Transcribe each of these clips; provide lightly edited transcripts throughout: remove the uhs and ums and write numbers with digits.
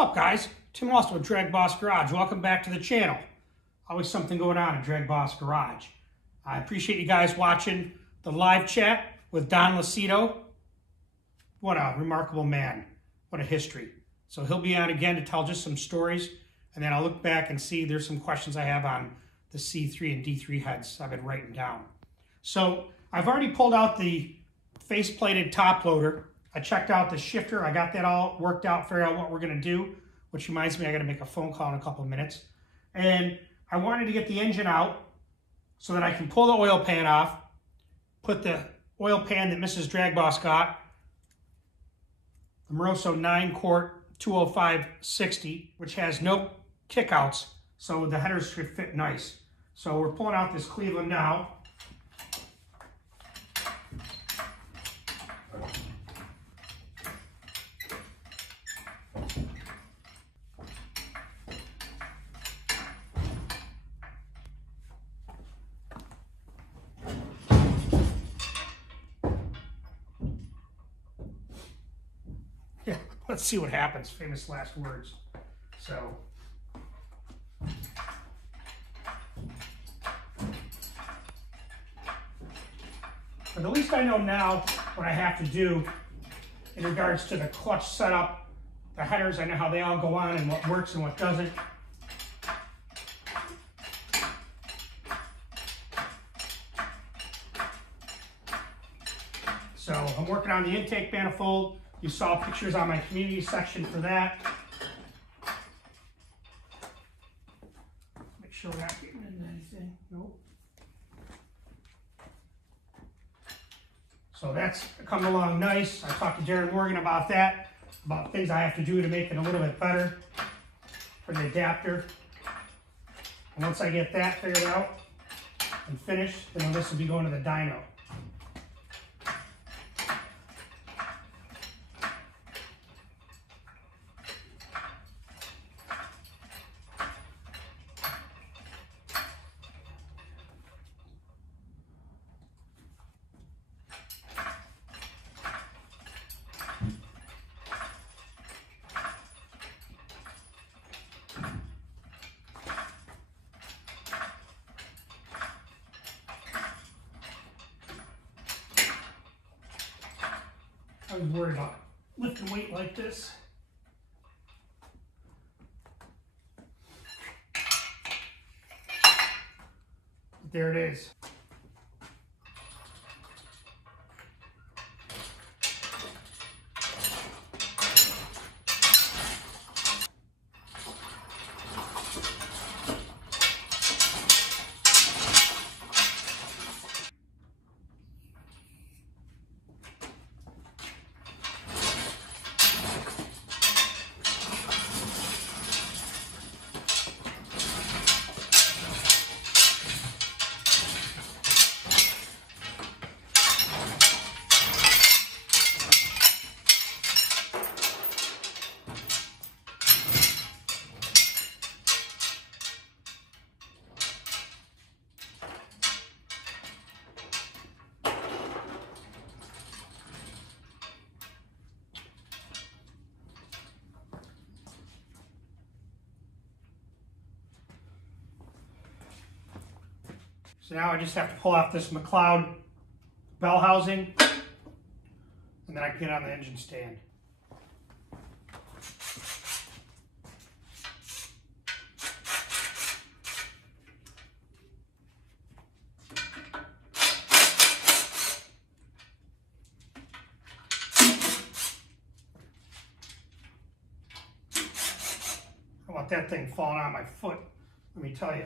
What's up, guys? Tim Austin with DragBoss Garage. Welcome back to the channel. Always something going on in DragBoss Garage. I appreciate you guys watching the live chat with Don Lucido. What a remarkable man. What a history. So he'll be on again to tell just some stories, and then I'll look back and see there's some questions I have on the C3 and D3 heads I've been writing down. So I've already pulled out the face-plated top loader. I checked out the shifter. I got that all worked out, figured out what we're going to do, which reminds me I got to make a phone call in a couple of minutes. And I wanted to get the engine out so that I can pull the oil pan off, put the oil pan that Mrs. DragBoss got, the Moroso 9-quart 205/60, which has no kickouts, so the headers should fit nice. So we're pulling out this Cleveland now. Yeah, let's see what happens. Famous last words. So, but at least I know now what I have to do in regards to the clutch setup, the headers. I know how they all go on and what works and what doesn't. So I'm working on the intake manifold. You saw pictures on my community section for that. Make sure we're not getting into anything. Nope. So that's coming along nice. I talked to Darren Morgan about that, about things I have to do to make it a little bit better for the adapter. And once I get that figured out and finished, then this will be going to the dyno. I was worried about lifting weight like this. But there it is. So now I just have to pull off this McLeod bell housing, and then I can get on the engine stand. I want that thing falling on my foot, let me tell you.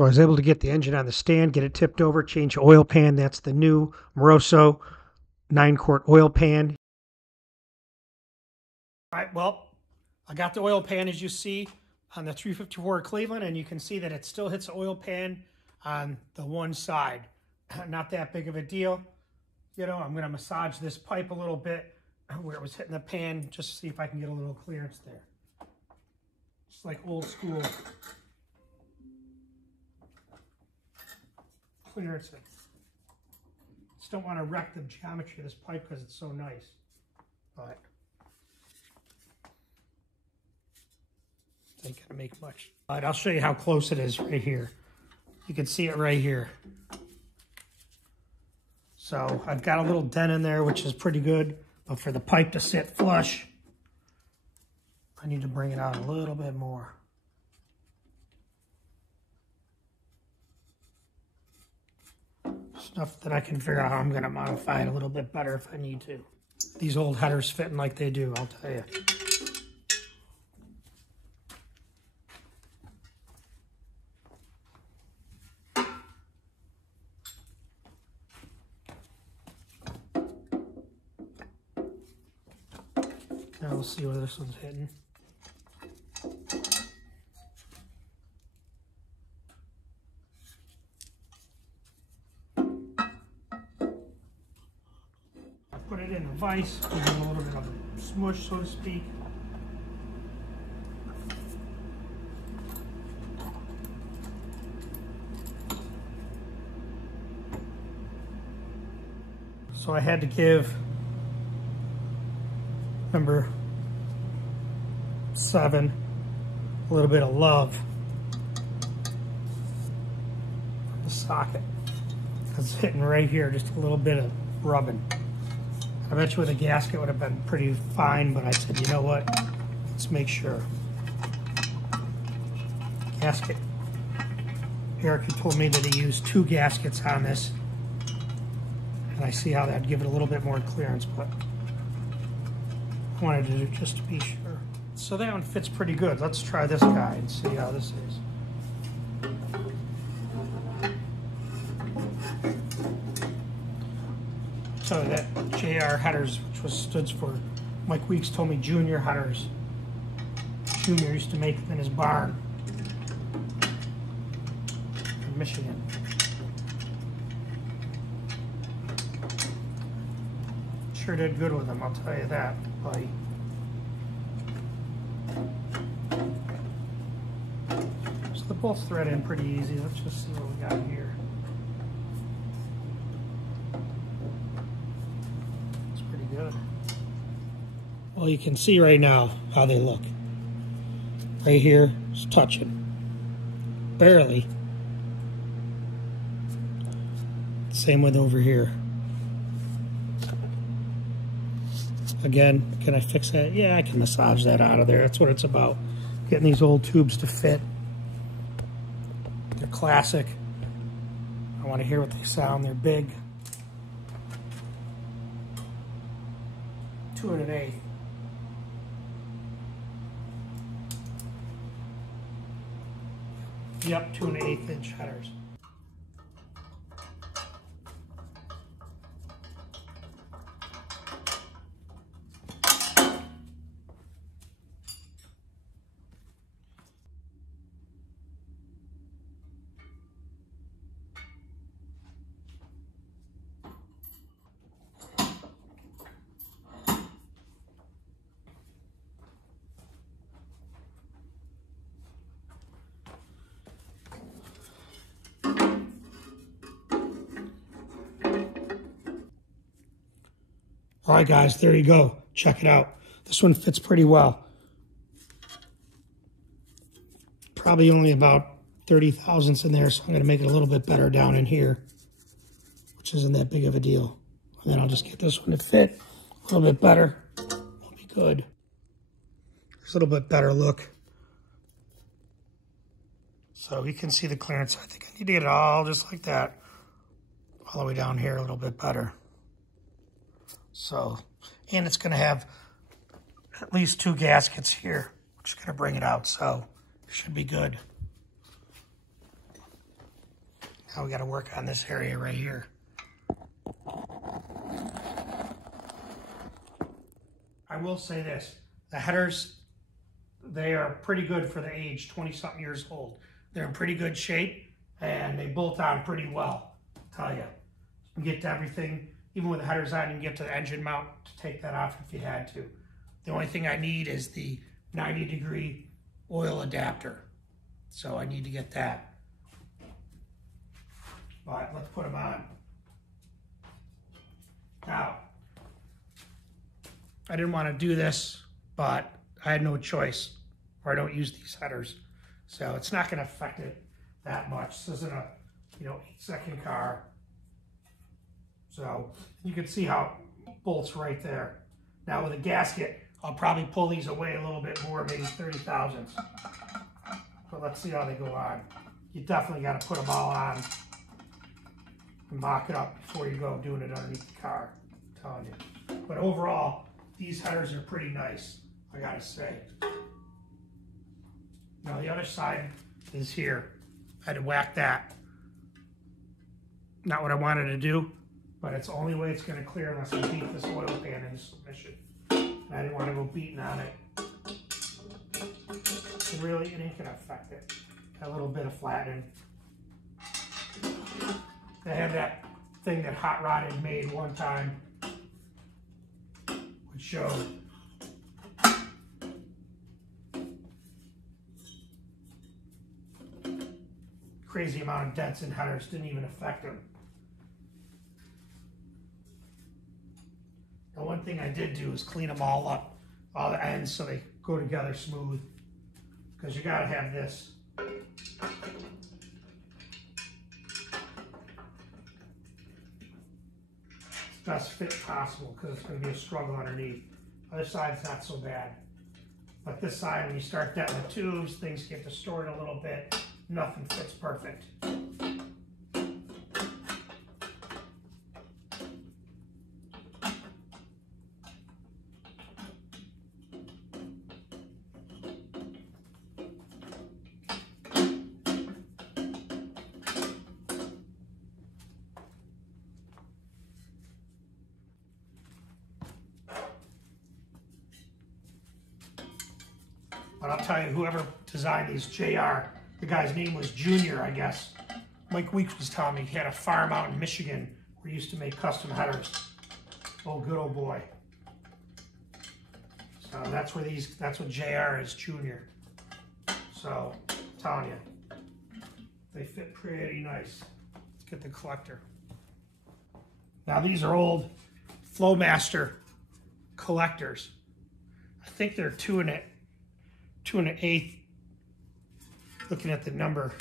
So I was able to get the engine on the stand, get it tipped over, change the oil pan. That's the new Moroso 9-quart oil pan. All right, well, I got the oil pan, as you see, on the 354 Cleveland, and you can see that it still hits the oil pan on the one side. Not that big of a deal. You know, I'm going to massage this pipe a little bit where it was hitting the pan, just to see if I can get a little clearance there. Just like old school clearance. Just don't want to wreck the geometry of this pipe because it's so nice. But ain't gonna make much. All right, I'll show you how close it is right here. You can see it right here. So I've got a little dent in there, which is pretty good. But for the pipe to sit flush, I need to bring it out a little bit more. Stuff that I can figure out how I'm going to modify it a little bit better if I need to. These old headers fitting like they do, I'll tell you. Now we'll see where this one's hitting. Put it in a vise, give it a little bit of a smush, so to speak. So I had to give number 7 a little bit of love on the socket. It's hitting right here, just a little bit of rubbing. I bet you with a gasket would have been pretty fine, but I said, you know what? Let's make sure. Gasket. Eric had told me that he used 2 gaskets on this, and I see how that'd give it a little bit more clearance, but I wanted to do just to be sure. So that one fits pretty good. Let's try this guy and see how this is. So that JR headers, which stood for, Mike Weeks told me junior headers. Junior used to make them in his barn in Michigan. Sure did good with them, I'll tell you that, buddy. So they're both thread in pretty easy. Let's just see what we got here. Good. Well, you can see right now how they look. Right here, it's touching. Barely. Same with over here. Again, can I fix that? Yeah, I can massage that out of there. That's what it's about. Getting these old tubes to fit. They're classic. I want to hear what they sound. They're big. 2 1/8. Yep, 2 1/8 inch headers. All right, guys, there you go. Check it out. This one fits pretty well. Probably only about 30 thousandths in there, so I'm going to make it a little bit better down in here, which isn't that big of a deal. And then I'll just get this one to fit a little bit better. It'll be good. There's a little bit better look. So you can see the clearance. I think I need to get it all just like that, all the way down here a little bit better. So, and it's going to have at least 2 gaskets here, which is going to bring it out, so it should be good. Now we got to work on this area right here. I will say this, the headers, they are pretty good for the age, 20-something years old. They're in pretty good shape, and they bolt on pretty well, I'll tell you. You can get to everything, even with the headers on, you can get to the engine mount to take that off if you had to. The only thing I need is the 90-degree oil adapter. So I need to get that. All right, let's put them on. Now, I didn't want to do this, but I had no choice, or I don't use these headers. So it's not going to affect it that much. This isn't a, 8-second car. So you can see how it bolts right there. Now with a gasket, I'll probably pull these away a little bit more, maybe 30 thousandths. But let's see how they go on. You definitely got to put them all on and mock it up before you go doing it underneath the car, I'm telling you. But overall, these headers are pretty nice, I gotta say. Now the other side is here. I had to whack that. Not what I wanted to do, but it's the only way it's gonna clear unless I beat this oil pan into submission. And I didn't want to go beating on it. And really, it ain't gonna affect it. A little bit of flattening. I had that thing that Hot Rod had made one time, which showed crazy amount of dents and headers, didn't even affect them. Now, one thing I did do is clean them all up, all the ends, so they go together smooth, because you gotta have this. Best fit possible, because it's going to be a struggle underneath. Other side's not so bad, but this side, when you start that with tubes, things get distorted a little bit. Nothing fits perfect. But I'll tell you, whoever designed these, JR, the guy's name was Junior, I guess. Mike Weeks was telling me he had a farm out in Michigan where he used to make custom headers. Oh, good old boy. So that's what JR is, Junior. So, I'm telling you, they fit pretty nice. Let's get the collector. Now these are old Flowmaster collectors. I think they're 2 1/8. Looking at the number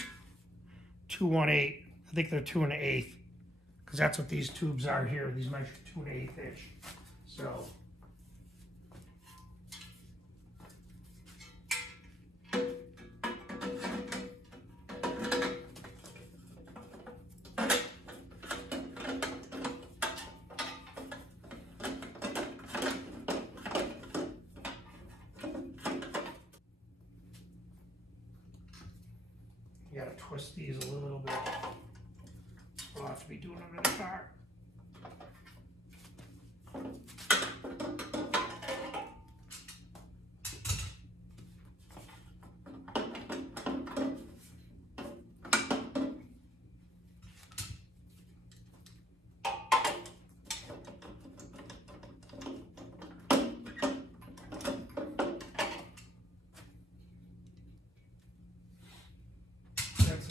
218, I think they're 2 1/8, because that's what these tubes are here. These measure 2 1/8 inch. So you gotta twist these a little bit. We'll have to be doing them in the car.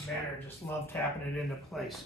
Matter, just love tapping it into place.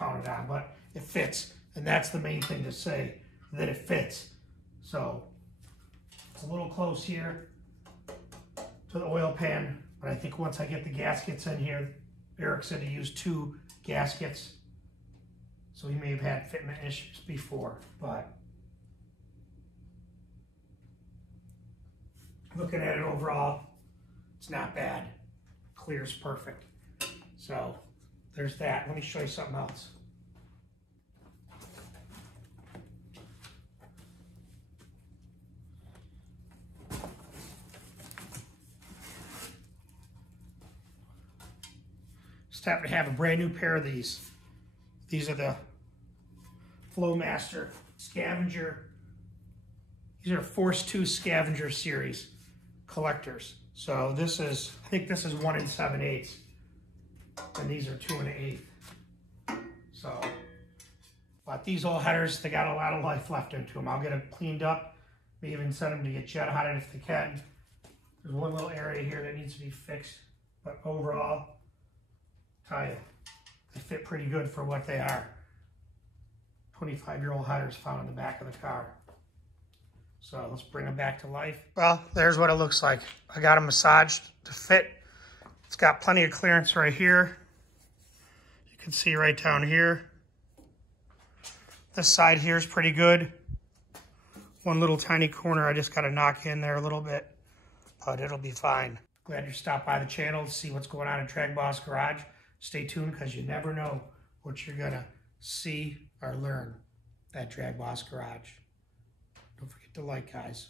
pounded on, but it fits. And that's the main thing to say, that it fits. So it's a little close here to the oil pan, but I think once I get the gaskets in here, Eric said he used 2 gaskets. So he may have had fitment issues before, but looking at it overall, it's not bad. Clear's perfect. So there's that. Let me show you something else. Just happen to have a brand new pair of these. These are the Flowmaster Scavenger. These are Force 2 Scavenger Series collectors. So this is, I think this is 1 7/8, and these are 2 1/8. So, but these old headers, they got a lot of life left into them. I'll get them cleaned up, maybe even send them to get jet hotted if they can. There's one little area here that needs to be fixed, but overall, tell you, they fit pretty good for what they are. 25-year-old headers found in the back of the car. So let's bring them back to life. Well, there's what it looks like. I got them massaged to fit. It's got plenty of clearance right here. You can see right down here. This side here is pretty good. One little tiny corner I just got to knock in there a little bit, but it'll be fine. Glad you stopped by the channel to see what's going on in DragBoss Garage. Stay tuned because you never know what you're going to see or learn at DragBoss Garage. Don't forget to like, guys.